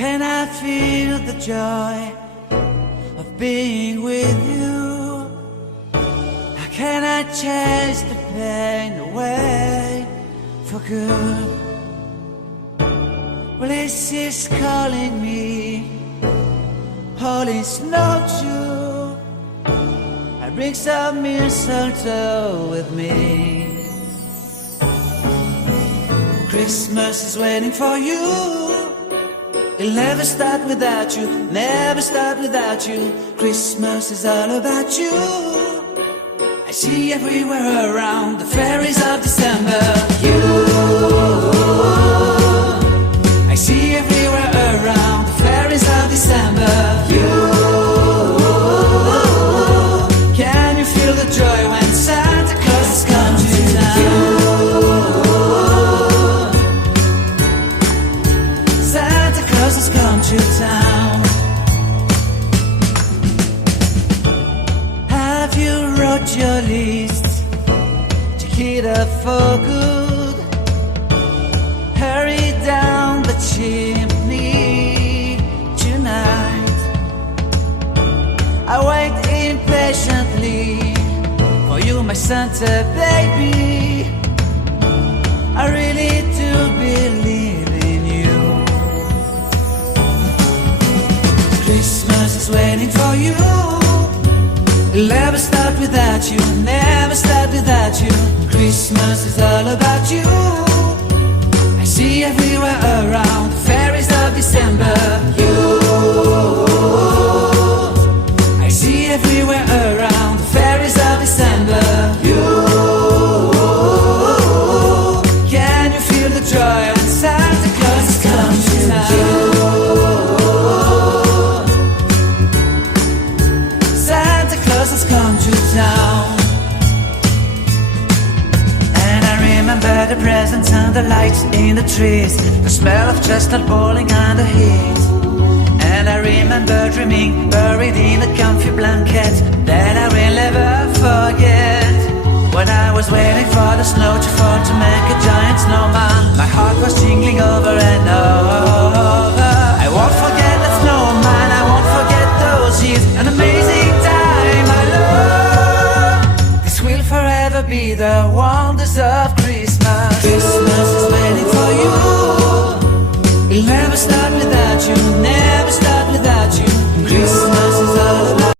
can I feel the joy of being with you? How can I chase the pain away for good? Well, this is calling me, all is not true. I bring some mistletoe with me. Christmas is waiting for you. It'll never start without you, never start without you. Christmas is all about you. I see everywhere around the fairies of December. You, I see everywhere around the fairies of December. You, can you feel the joy when Santa Claus has come to town? Santa Claus has come to town. Have you wrote your list? Check it up for good. Hurry down the chimney tonight. I wait impatiently for you, my Santa baby. I really do believe in you. Christmas is waiting for you. It'll never start without you, never start without you. Christmas is all about you. I see everywhere around the fairies of December. You, I see everywhere around the fairies of December. You, can you feel the joy when Santa Claus has come to town? Santa Claus has come to town. And I remember the presents and the lights in the trees, the smell of chestnut boiling under heat. And I remember dreaming, buried in a comfy blanket that I will never forget. When I was waiting for the snow to fall to make a giant snowman, my heart was jingling over and over. I won't forget that snowman, I won't forget those years, an amazing time I love. This will forever be the wonders of